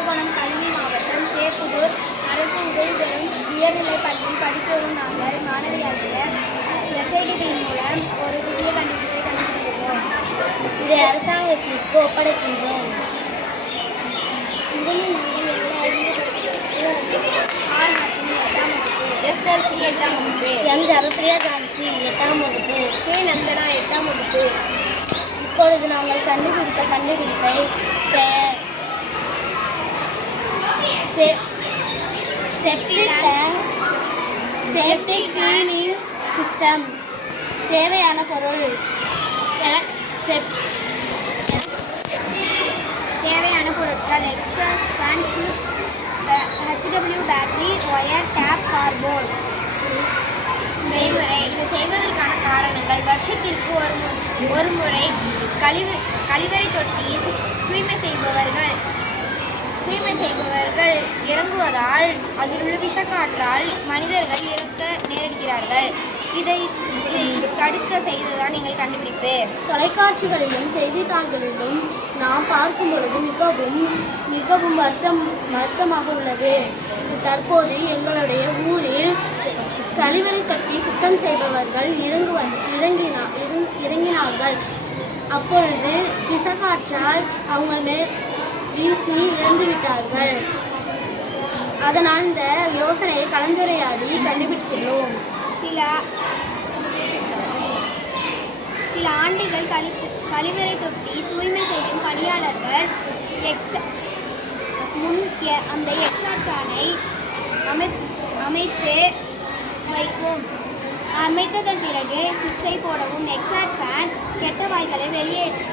கும்பகோணம் கல்வி மாவட்டம் சேப்புதூர் அரசு உதவிபெறும் உயர்நிலைப் பள்ளியில் படித்து வரும் நாங்கள் மாணவியாகிய எஸ்ஐடிபியின் மூலம் ஒரு புதிய கண்டுபிடிப்பை கண்டுபிடிக்கிறோம். இதை அரசாங்கத்திற்கு ஒப்படைக்கின்றோம். முதலில் நாங்கள் எல்லா ஆள் மற்றும் 8ஆம் வகுப்பு, எஸ் தர்ஷினி 8ஆம் வகுப்பு, எம் ஜபப்ரியா ஜான்சி 8ஆம் வகுப்பு, கே நந்தனா 8ஆம் வகுப்பு. இப்பொழுது நாங்கள் கண்டுபிடித்த கண்டுபிடிப்பை செப்டிக் கிளீனிங் சிஸ்டம். தேவையான பொருள் தேவையான பொருட்கள் எக்ஸல் ஃபேன் சுவிட்ச், HW battery, wire, tape, cardboard. செய்முறை. இது செய்வதற்கான காரணங்கள்: வருஷத்திற்கு ஒரு முறை கழிவறை தொட்டியை தூய்மை செய்பவர்கள் இறங்குவதால் அதில் உள்ள விஷக்காற்றால் மனிதர்கள் இறக்க நேரிடுகிறார்கள். இதை தடுக்க செய்ததான் எங்கள் கண்டுபிடிப்பு. தொலைக்காட்சிகளிலும் செய்தித்தாள்களிலும் நாம் பார்க்கும் பொழுது மிகவும் வருத்தமாக உள்ளது. தற்போது எங்களுடைய ஊரில் கழிவறை தொட்டி சுத்தம் செய்பவர்கள் இறங்கினார்கள். அப்பொழுது விஷக்காற்றால் அவங்க மேல் வீசி இறந்துவிட்டார்கள். அதனால் இந்த யோசனையை கலந்துரையாடி கண்டுபிடித்துள்ளோம். சில ஆண்டுகள் கழித்து கழிவறை தொட்டி தூய்மை செய்யும் பணியாளர்கள் அந்த எக்ஸாக்டானை அமைத்ததன் பிறகு சுவிட்சை போடவும். எக்ஸாக்ட் ஃபேன் கெட்ட வாய்களை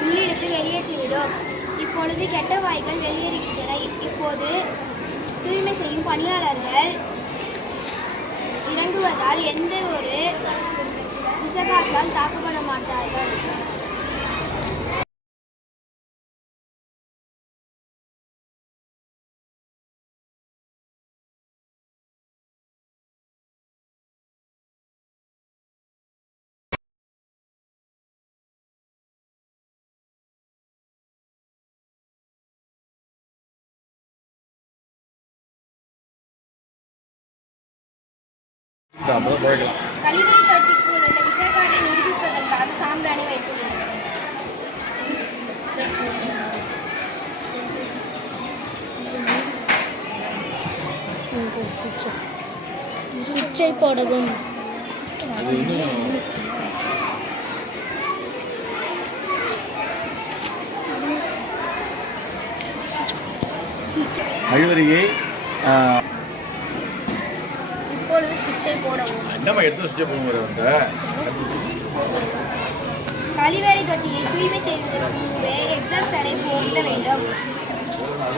உள்ளிழுத்து வெளியேற்றிவிடும். இப்பொழுது கெட்ட வாய்கள் வெளியேறுகின்றன. இப்போது தூய்மை செய்யும் பணியாளர்கள் இறங்குவதால் எந்த ஒரு விஷக்காற்றால் தாக்கப்பட மாட்டார்கள். கழிவறை தொட்டிக்குள் உள்ள விஷக்காற்றை நிரூபிப்பதற்காக சாம்பிராணி வைத்துள்ளனர். சுவிட்சை போடவும். கழிவறையை இப்பொழுது சுவிட்சை போடவும். என்னமா எடுத்து சுவிட்சை போடுங்க. கழிவறை தொட்டியை தூய்மை செய்வதற்கு முன்பே எக்ஸாஸ்ட் ஃபேனை பொருத்த வேண்டும்.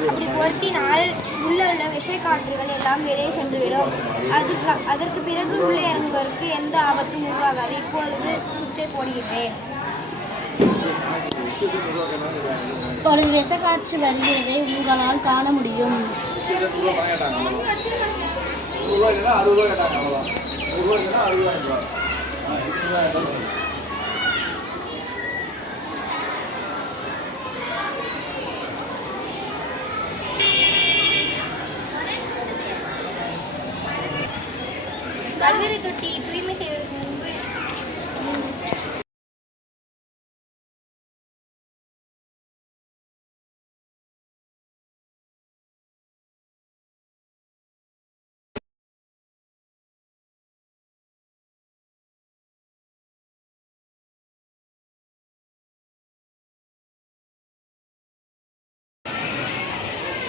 அப்படி பொருத்தினால் உள்ள விஷக்காற்றுகள் எல்லாம் வெளியே சென்றுவிடும். அதற்கு பிறகு உள்ளே இறங்குவதற்கு எந்த ஆபத்தும் உருவாகாது. இப்பொழுது சுவிட்சை போடுகிறேன். இப்பொழுது விஷக்காற்று வருகிறதை உங்களால் காண முடியும். கழிவறை தொட்டி தூய்மை செய்வதற்கு முன்பு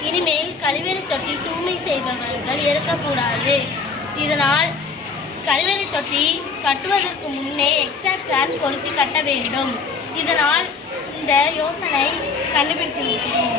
இனிமேல் கழிவறை தொட்டி தூய்மை செய்பவர்கள் இருக்கக்கூடாது. இதனால் கழிவறை தொட்டி கட்டுவதற்கு முன்னே எக்ஸாக்ட் ஃபேன் பொருத்தி கட்ட வேண்டும். இதனால் இந்த யோசனை கண்டுபிடித்திருக்கிறோம்.